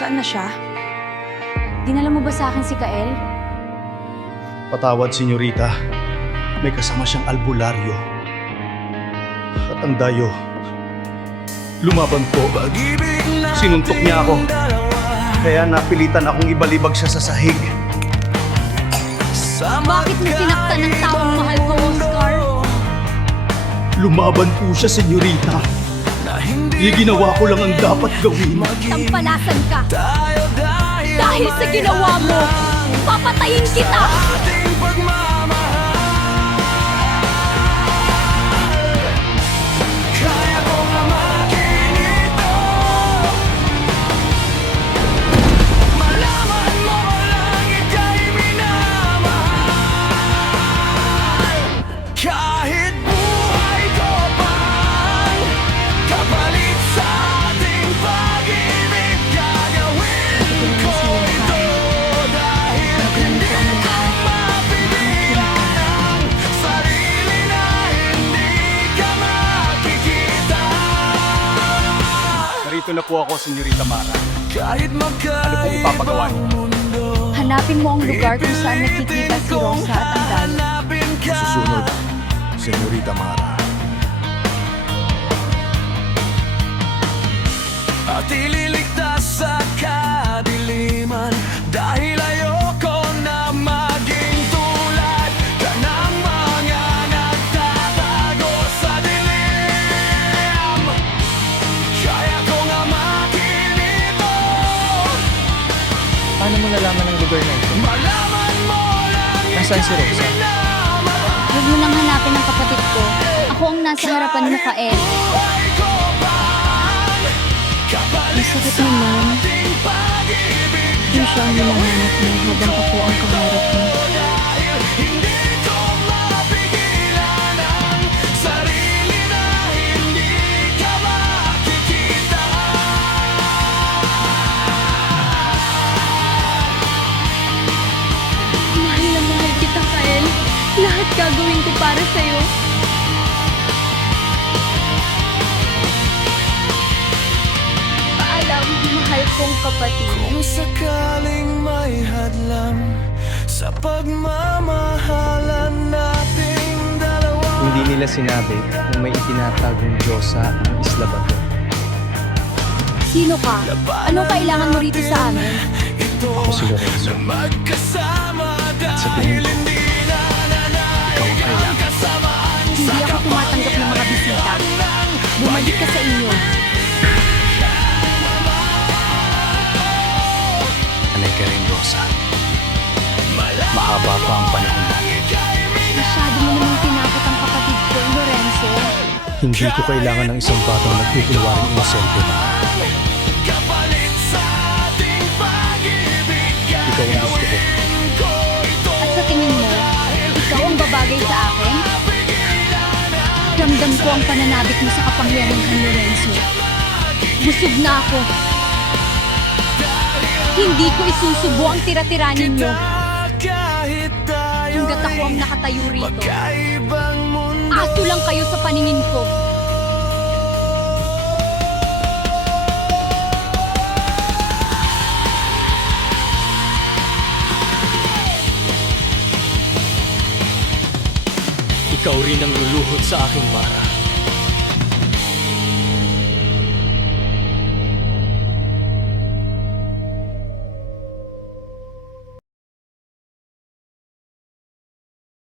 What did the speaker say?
Nasaan na siya? Dinala mo ba sa akin si Kael? Patawad, senyorita. May kasama siyang albularyo. At ang dayo, lumaban po. Sinuntok niya ako. Kaya napilitan akong ibalibag siya sa sahig. Bakit mo sinaktan ng taong mahal ko, Oscar? Lumaban po siya, senyorita. Ginawa ko lang ang dapat gawin. Tampalasan ka! Dahil sa ginawa mo, papatayin kita! Kahit buhay ko pang kapalit sa ating pag-ibig, gagawin ko ito dahil hindi ko mapigilan ang sarili na hindi ka makikita. Narito na po ako, senyorita Mara. Kahit Ano pong ipapagawa niyo? Hanapin mo ang lugar kung saan nakikita si Rosa at ang dayo. Susunod, Senyorita Mara. At ililigtas sa kadiliman dahil ayoko na maging tulad ka ng mga nagtatago sa dilim. Kaya ko nga makinito. Paano mo nalaman ang lugar na ito? Malaman mo lang Nasaan si Rosa? Huwag mo nang hanapin ang kapatid ko. Ako ang nasa harapan mo, Kael. Masakit naman. Yung siya ang hinahanap mo habang ako ang kaharap mo. Hindi ko mapigilan ang sarili na hindi ka makikita. Mahal na mahal kita, Kael. Lahat gagawin ko para sa'yo. Paalam, mahal kong kapatid. Kung sakaling may hadlang sa pagmamahalan nating dalawa, Hindi nila sinabi kung may itinatagong Diyosa ang Isla Bato. Sino ka? Anong kailangan mo rito sa amin? Ako si Lorenzo. magkasama Sa tingin dahil ko, hindi na ikaw ang kailangan. kasamaan. Hindi ako tumatanggap ng mga bisita. Bumalik ka sa inyo. Anay ka rin, Rosa. Mahaba pa ang panahon mo. Masyado mo namang tinakot ang kapatid ko, Lorenzo. Hindi ko kailangan ng isang batang nagkukunwaring inosente na. Kapalit sa ating pag-ibig, Ikaw ang gusto ko. At sa tingin mo, ikaw ang babagay sa akin? Ramdam ko ang pananabik mo sa kapangyarihan, Lorenzo. Busog na ako. Hindi ko isusubo ang tira-tiranin mo. kahit tayo Hanggat ako ang nakatayo rito. magkaibang mundo. Aso lang kayo sa paningin ko. Ikaw rin ang luluhod sa aking Mara.